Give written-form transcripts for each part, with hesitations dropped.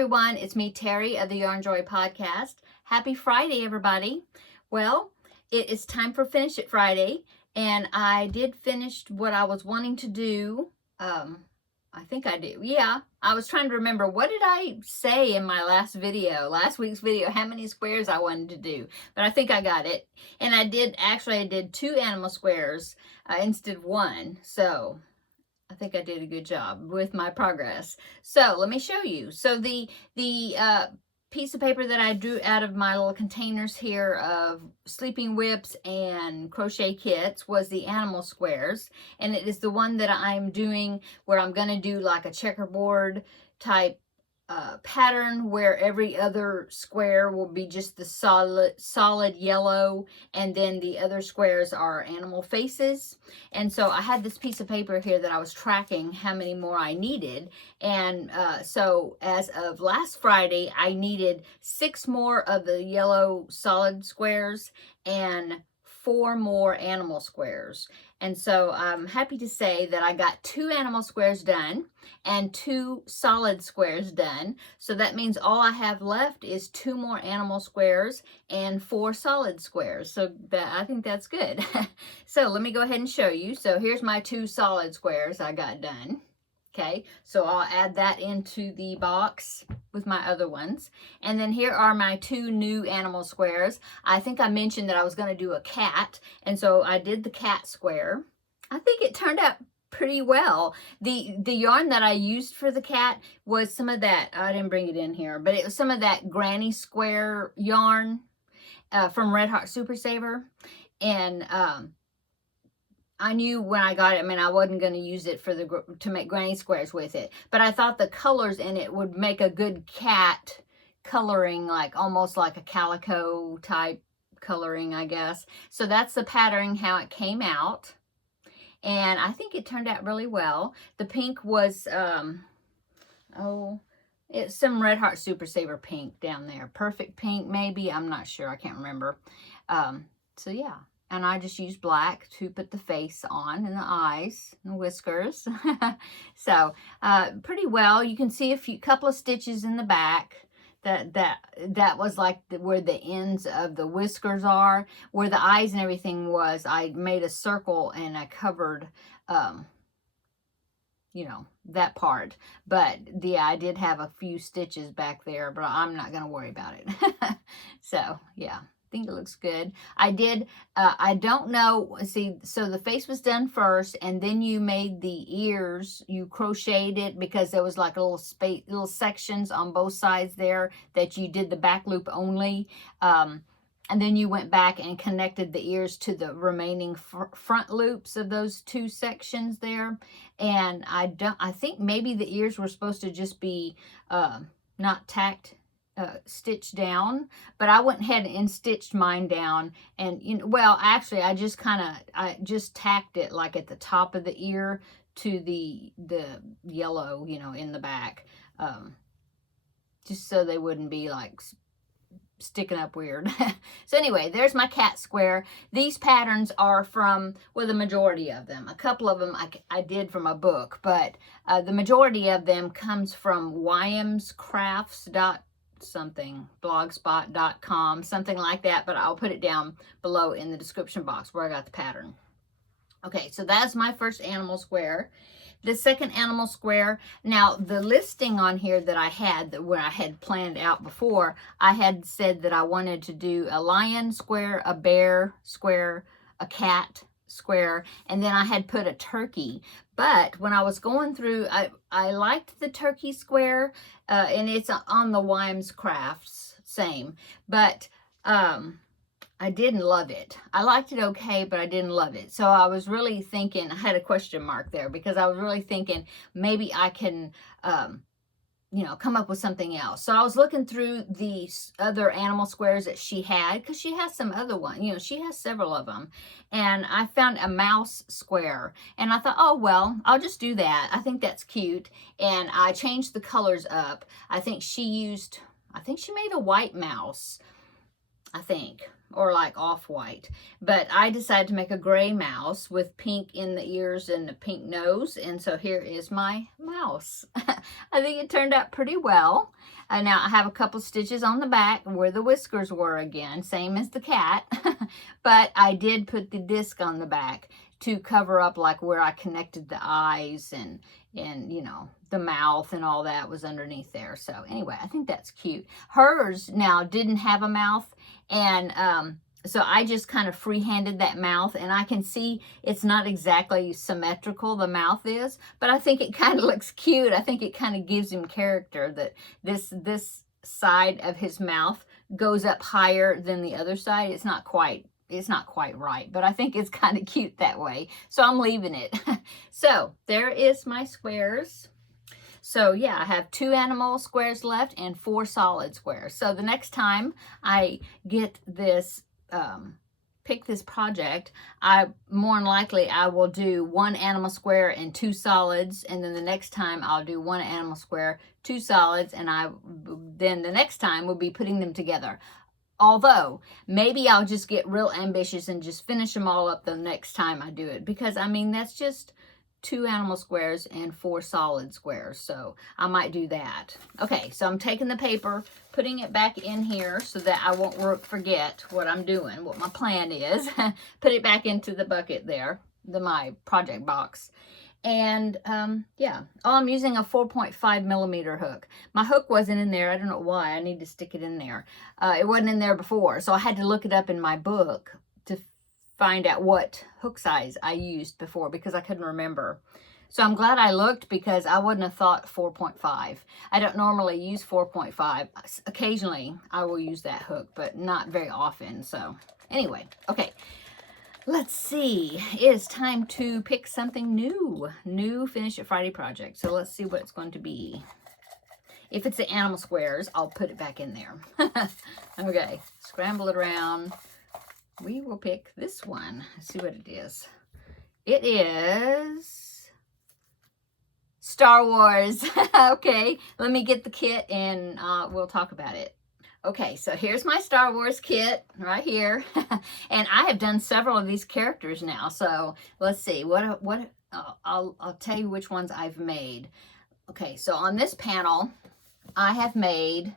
everyone, it's me, Terri of the Yarn Joy podcast. Happy Friday, everybody. Well, it is time for Finish It Friday, and I did finish what I was wanting to do. I think I did. Yeah, I was trying to remember, what did I say in my last week's video, how many squares I wanted to do. But I think I got it. And I did 2 animal squares instead of 1. So I think I did a good job with my progress. So let me show you. So the piece of paper that I drew out of my little containers here of sleeping whips and crochet kits was the animal squares. And it is the one that I'm doing where I'm going to do like a checkerboard type pattern where every other square will be just the solid yellow, and then the other squares are animal faces. And so I had this piece of paper here that I was tracking how many more I needed, and so as of last Friday I needed 6 more of the yellow solid squares and 4 more animal squares. And so I'm happy to say that I got 2 animal squares done and 2 solid squares done. So that means all I have left is 2 more animal squares and 4 solid squares. So I think that's good. So let me go ahead and show you. So here's my 2 solid squares I got done. Okay, so I'll add that into the box with my other ones. And then here are my 2 new animal squares. I think I mentioned that I was going to do a cat, and so I did the cat square. I think it turned out pretty well. The yarn that I used for the cat was some of that, I didn't bring it in here, but it was some of that granny square yarn from Red Heart Super Saver. And I knew when I got it, I wasn't going to use it for to make granny squares with it. But I thought the colors in it would make a good cat coloring, like almost like a calico type coloring, I guess. So that's the pattern, how it came out. And I think it turned out really well. The pink was, it's some Red Heart Super Saver pink down there. Perfect pink, maybe. I'm not sure. I can't remember. So yeah. And I just used black to put the face on and the eyes and the whiskers. So pretty well. You can see a couple of stitches in the back. That was like where the ends of the whiskers are. Where the eyes and everything was, I made a circle and I covered, you know, that part. But yeah, I did have a few stitches back there, but I'm not going to worry about it. So yeah. I think it looks good. I did, I don't know, see, so the face was done first, and then you made the ears, you crocheted it because there was like a little sections on both sides there that you did the back loop only. And then you went back and connected the ears to the remaining front loops of those 2 sections there. And I think maybe the ears were supposed to just be not tacked, stitched down, but I went ahead and stitched mine down. And well, actually I just tacked it like at the top of the ear to the yellow, in the back, just so they wouldn't be like sticking up weird. So anyway, there's my cat square. These patterns are from, well, the majority of them. A couple of them I did from a book, but the majority of them comes from blogspot.com, something like that, but I'll put it down below in the description box where I got the pattern. Okay, so that's my first animal square. The second animal square, now the listing on here that I had, where I had planned out before, I had said that I wanted to do a lion square, a bear square, a cat square, and then I had put a turkey. But when I was going through, I liked the turkey square, and it's on the Wimes Crafts, same, but I didn't love it. I liked it okay, but I didn't love it. So I was really thinking, I had a question mark there, because I was really thinking maybe I can come up with something else. So I was looking through the other animal squares that she had, because she has some other ones. She has several of them. And I found a mouse square. And I thought, oh, well, I'll just do that. I think that's cute. And I changed the colors up. I think she made a white mouse, I think. or like off-white. But I decided to make a gray mouse with pink in the ears and the pink nose. And so here is my mouse. I think it turned out pretty well. Now I have a couple stitches on the back where the whiskers were again, same as the cat. But I did put the disc on the back to cover up like where I connected the eyes and you know, the mouth and all that was underneath there. So anyway, I think that's cute. Hers now didn't have a mouth, and so I just kind of freehanded that mouth, and I can see it's not exactly symmetrical, the mouth is, but I think it kind of looks cute. I think it kind of gives him character that this side of his mouth goes up higher than the other side. It's not quite right, but I think it's kind of cute that way. So I'm leaving it. So there is my squares. So yeah, I have 2 animal squares left and 4 solid squares. So the next time I get this, pick this project, more than likely I will do 1 animal square and 2 solids. And then the next time I'll do 1 animal square, 2 solids. And then the next time we'll be putting them together. Although, maybe I'll just get real ambitious and just finish them all up the next time I do it. Because, I mean, that's just 2 animal squares and 4 solid squares. So, I might do that. Okay, so I'm taking the paper, putting it back in here so that I won't forget what I'm doing, what my plan is. Put it back into the bucket there, my project box. And yeah, I'm using a 4.5 millimeter hook. My hook wasn't in there. I don't know why. I need to stick it in there. It wasn't in there before, so I had to look it up in my book to find out what hook size I used before because I couldn't remember. So I'm glad I looked because I wouldn't have thought 4.5. I don't normally use 4.5. Occasionally I will use that hook, but not very often. So anyway, okay. Let's see, it's time to pick something new Finish It Friday project. So let's see what it's going to be. If it's the animal squares, I'll put it back in there. Okay, scramble it around. We will pick this one. Let's see what it is. It is Star Wars. Okay, let me get the kit and we'll talk about it. Okay, so here's my Star Wars kit right here. And I have done several of these characters now. So let's see, I'll tell you which ones I've made. Okay, so on this panel, I have made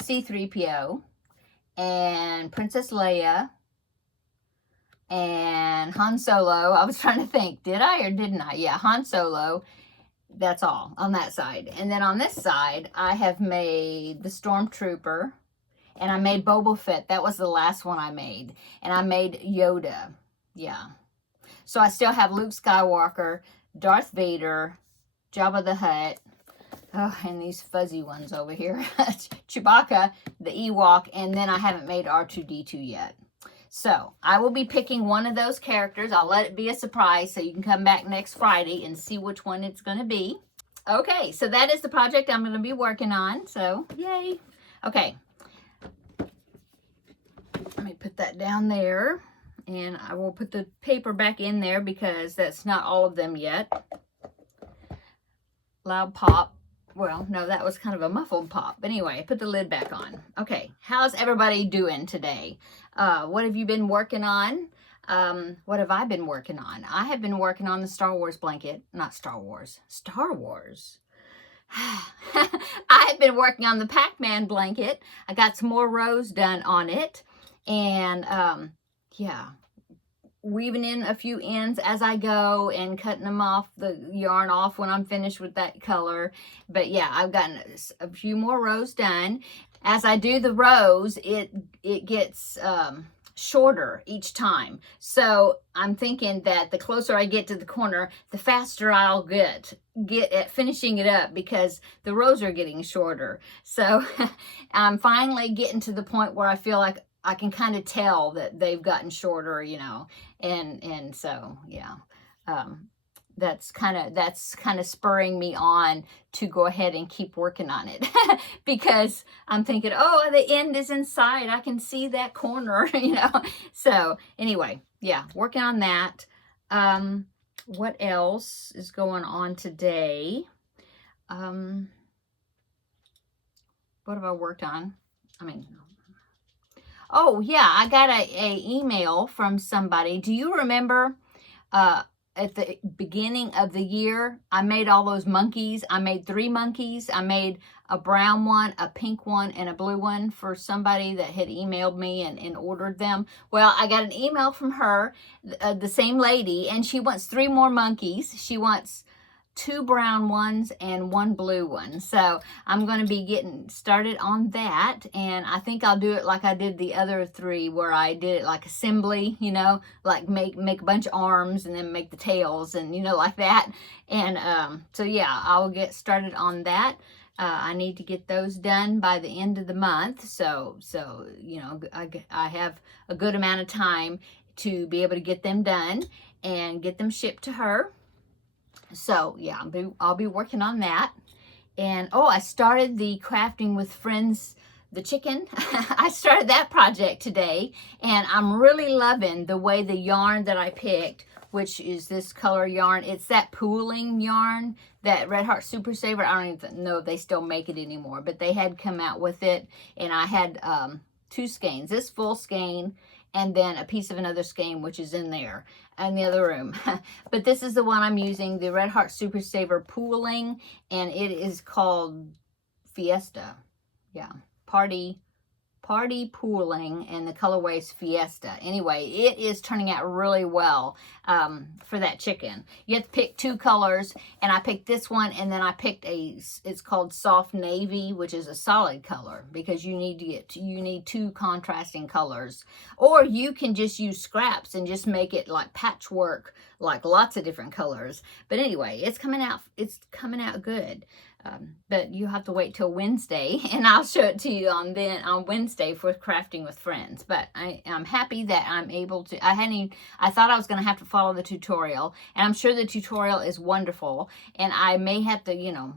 C-3PO and Princess Leia and Han Solo. I was trying to think, did I or didn't I? Yeah, Han Solo. That's all on that side. And then on this side, I have made the Stormtrooper. And I made Boba Fett. That was the last one I made. And I made Yoda. Yeah. So I still have Luke Skywalker, Darth Vader, Jabba the Hutt. Oh, and these fuzzy ones over here. Chewbacca, the Ewok. And then I haven't made R2-D2 yet. So I will be picking one of those characters. I'll let it be a surprise so you can come back next Friday and see which one it's going to be. Okay, so that is the project I'm going to be working on. So, yay. Okay. Let me put that down there, and I will put the paper back in there because that's not all of them yet. Loud pop. Well, no, that was kind of a muffled pop. But anyway, put the lid back on. Okay, how's everybody doing today? What have you been working on? What have I been working on? I have been working on the Star Wars blanket. Not Star Wars. Star Wars. I have been working on the Pac-Man blanket. I got some more rows done on it. And, yeah, weaving in a few ends as I go and cutting them off, the yarn off when I'm finished with that color. But, yeah, I've gotten a few more rows done. As I do the rows, it gets shorter each time. So I'm thinking that the closer I get to the corner, the faster I'll get at finishing it up because the rows are getting shorter. So I'm finally getting to the point where I feel like I can kind of tell that they've gotten shorter, you know, and so, yeah, that's kind of spurring me on to go ahead and keep working on it because I'm thinking, oh, the end is inside. I can see that corner, you know. So anyway, yeah, working on that. What else is going on today? What have I worked on? I mean, Oh, yeah, I got a email from somebody. Do you remember at the beginning of the year, I made all those monkeys? I made 3 monkeys. I made a brown one, a pink one, and a blue one for somebody that had emailed me and ordered them. Well, I got an email from her, the same lady, and she wants 3 more monkeys. She wants 2 brown ones and 1 blue one. So I'm going to be getting started on that, and I think I'll do it like I did the other 3, where I did it like assembly, you know, like make a bunch of arms and then make the tails and, you know, like that. And so yeah, I'll get started on that. I need to get those done by the end of the month. So you know, I have a good amount of time to be able to get them done and get them shipped to her. So yeah, I'll be working on that. And oh, I started the Crafting with Friends, the chicken. I started that project today, and I'm really loving the way the yarn that I picked, which is this color yarn. It's that pooling yarn, that Red Heart Super Saver. I don't even know if they still make it anymore, but they had come out with it, and I had 2 skeins. This full skein, and then a piece of another skein, which is in there in the other room. But this is the one I'm using, the Red Heart Super Saver Pooling, and it is called Fiesta. Yeah, Party Pooling, and the colorway is Fiesta. Anyway, it is turning out really well for that chicken. You have to pick 2 colors, and I picked this one, and then I picked it's called Soft Navy, which is a solid color, because you need 2 contrasting colors. Or you can just use scraps and just make it like patchwork, like lots of different colors. But anyway, it's coming out good. But you have to wait till Wednesday, and I'll show it to you on Wednesday for Crafting with Friends. But I'm happy that I'm able to. I thought I was going to have to follow the tutorial, and I'm sure the tutorial is wonderful, and I may have to, you know,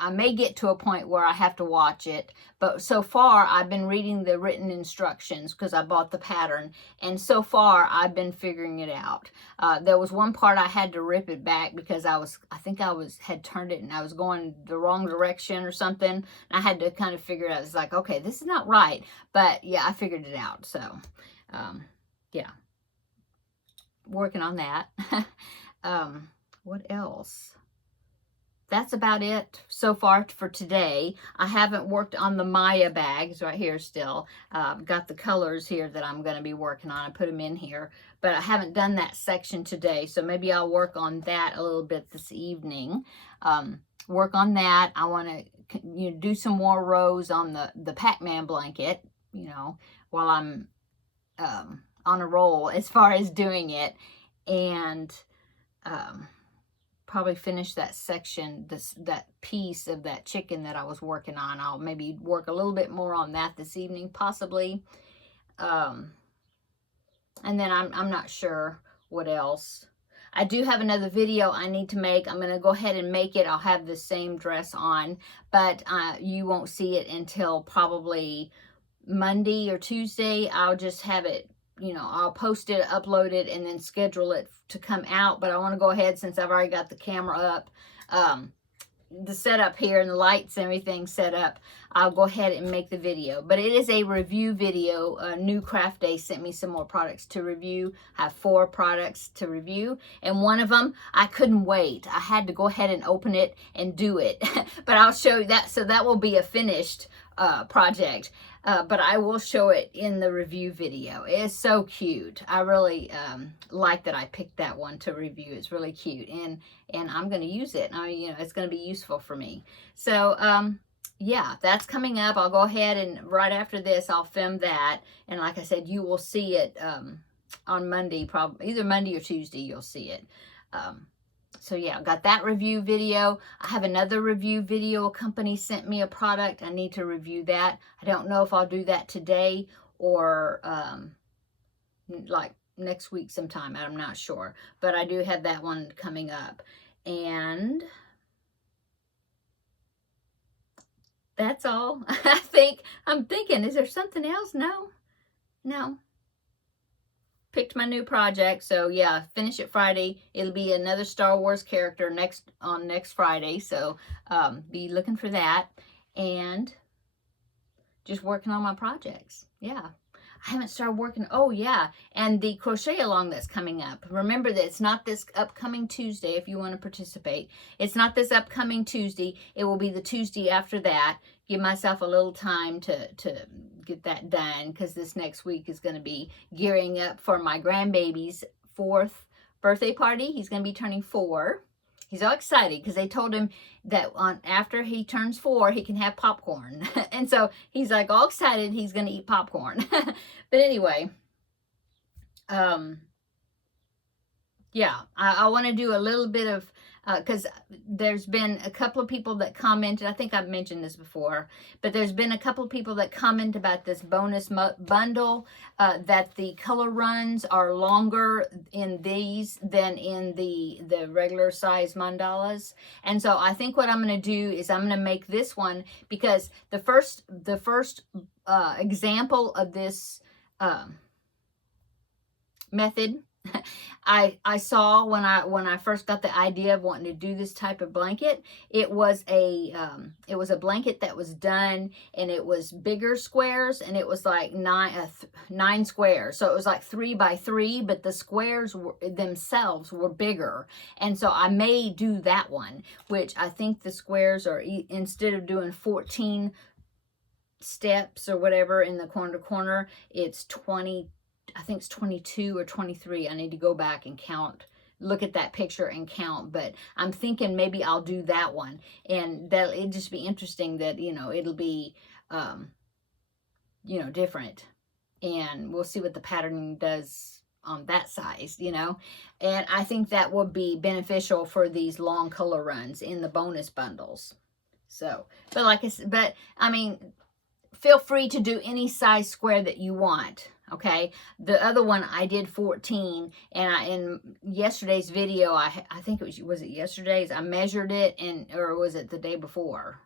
I may get to a point where I have to watch it, but so far I've been reading the written instructions because I bought the pattern, and so far I've been figuring it out. There was one part I had to rip it back because I think I had turned it and I was going the wrong direction or something. And I had to kind of figure it out. It's like, okay, this is not right, but yeah, I figured it out. So, yeah, working on that. What else? That's about it so far for today. I haven't worked on the Maya bags right here still. I've got the colors here that I'm going to be working on. I put them in here, but I haven't done that section today, so maybe I'll work on that a little bit this evening. Work on that. I want to do some more rows on the Pac-Man blanket, you know, while I'm on a roll as far as doing it, and probably finish that section, that piece of that chicken that I was working on. I'll maybe work a little bit more on that this evening, possibly. And then I'm not sure what else. I do have another video I need to make. I'm going to go ahead and make it. I'll have the same dress on, but you won't see it until probably Monday or Tuesday. I'll just have it, you know, I'll post it, upload it, and then schedule it to come out. But I want to go ahead, since I've already got the camera up, the setup here and the lights and everything set up, I'll go ahead and make the video. But it is a review video. New Craft Day sent me some more products to review. I have 4 products to review, and one of them I couldn't wait. I had to go ahead and open it and do it. But I'll show you that, so that will be a finished project. But I will show it in the review video. It's so cute. I really like that I picked that one to review. It's really cute, and I'm going to use it. I mean, you know, it's going to be useful for me. So yeah, that's coming up. I'll go ahead and right after this, I'll film that. And like I said, you will see it on Monday, probably either Monday or Tuesday. You'll see it. So yeah, I got that review video. I have another review video. A company sent me a product. I need to review that. I don't know if I'll do that today or like next week sometime. I'm not sure. But I do have that one coming up. And that's all. I'm thinking, is there something else? No. Picked my new project, so yeah, finish it Friday. It'll be another Star Wars character next Friday, so be looking for that, and just working on my projects. Yeah, I haven't started working. Oh, yeah. And the crochet along that's coming up. Remember that it's not this upcoming Tuesday if you want to participate. It's not this upcoming Tuesday. It will be the Tuesday after that. Give myself a little time to get that done, because this next week is going to be gearing up for my grandbaby's 4th birthday party. He's going to be turning 4. He's all excited because they told him that after he turns 4, he can have popcorn. And so he's like all excited he's going to eat popcorn. But anyway, yeah, I want to do a little bit of, because there's been a couple of people that commented. I think I've mentioned this before, but there's been a couple of people that comment about this bonus bundle, that the color runs are longer in these than in the regular size mandalas. And so I think what I'm going to do is I'm going to make this one, because the first example of this method I saw when I first got the idea of wanting to do this type of blanket. It was a blanket that was done, and it was bigger squares, and it was like 9 squares. So it was like 3 by 3, but the squares themselves were bigger. And so I may do that one, which I think the squares are, instead of doing 14 steps or whatever in the corner to corner, it's 20. I think it's 22 or 23. I need to go back and count, look at that picture and count. But I'm thinking maybe I'll do that one. And it'll just be interesting that, it'll be, different. And we'll see what the patterning does on that size, And I think that would be beneficial for these long color runs in the bonus bundles. So, but like I said, feel free to do any size square that you want. Okay, the other one I did 14, and in yesterday's video, I think was it yesterday's? I measured it, or was it the day before?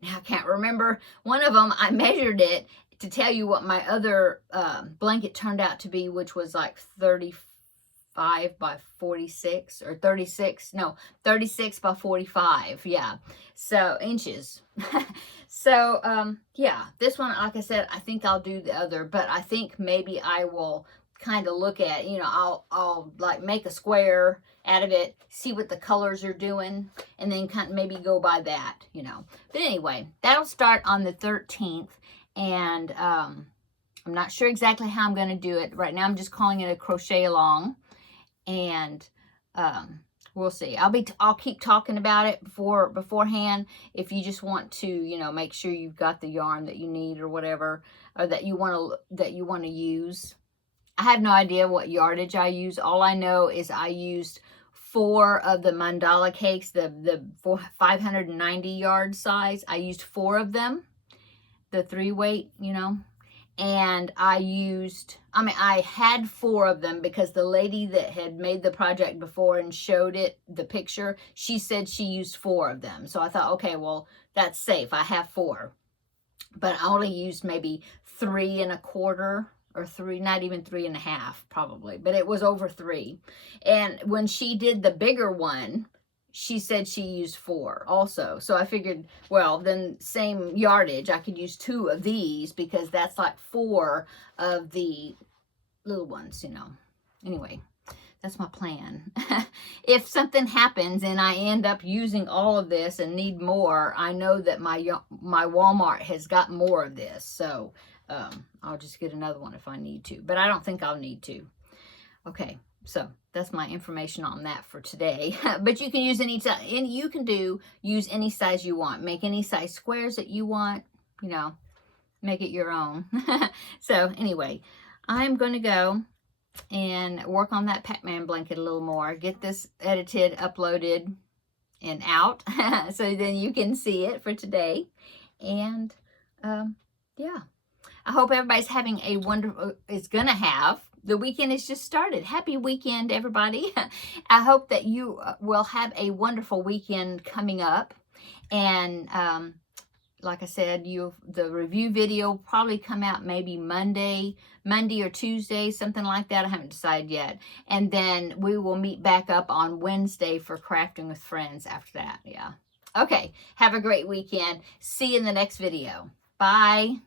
Now I can't remember. One of them, I measured it to tell you what my other blanket turned out to be, which was like 35 by 46 or 36 by 45. Yeah, so inches. So yeah, this one, like I said, I think I'll do the other, but I think maybe I will kind of look at, I'll like make a square out of it, see what the colors are doing, and then kind of maybe go by that, But anyway, that'll start on the 13th, and I'm not sure exactly how I'm going to do it. Right now I'm just calling it a crochet along, and we'll see. I'll keep talking about it beforehand. If you just want to, make sure you've got the yarn that you need or whatever, or that you want to use. I have no idea what yardage I use. All I know is I used 4 of the mandala cakes, the 590 yard size. I used 4 of them, the 3 weight, And I had 4 of them because the lady that had made the project before and showed the picture, she said she used 4 of them. So I thought, okay, well, that's safe. I have 4. But I only used maybe 3 1/4 or 3, not even 3 1/2 probably. But it was over 3. And when she did the bigger one, she said she used 4 also. So I figured, well, then same yardage, I could use 2 of these, because that's like 4 of the little ones, Anyway, that's my plan. If something happens and I end up using all of this and need more, I know that my Walmart has got more of this. So I'll just get another one if I need to. But I don't think I'll need to. Okay. So that's my information on that for today. But you can use any size, and you can use any size you want. Make any size squares that you want, make it your own. So anyway, I'm going to go and work on that Pac-Man blanket a little more. Get this edited, uploaded, and out. So then you can see it for today. And yeah, I hope everybody's having a wonderful, the weekend has just started. Happy weekend, everybody. I hope that you will have a wonderful weekend coming up. And like I said, the review video will probably come out maybe Monday or Tuesday, something like that. I haven't decided yet. And then we will meet back up on Wednesday for Crafting with Friends after that. Yeah. Okay. Have a great weekend. See you in the next video. Bye.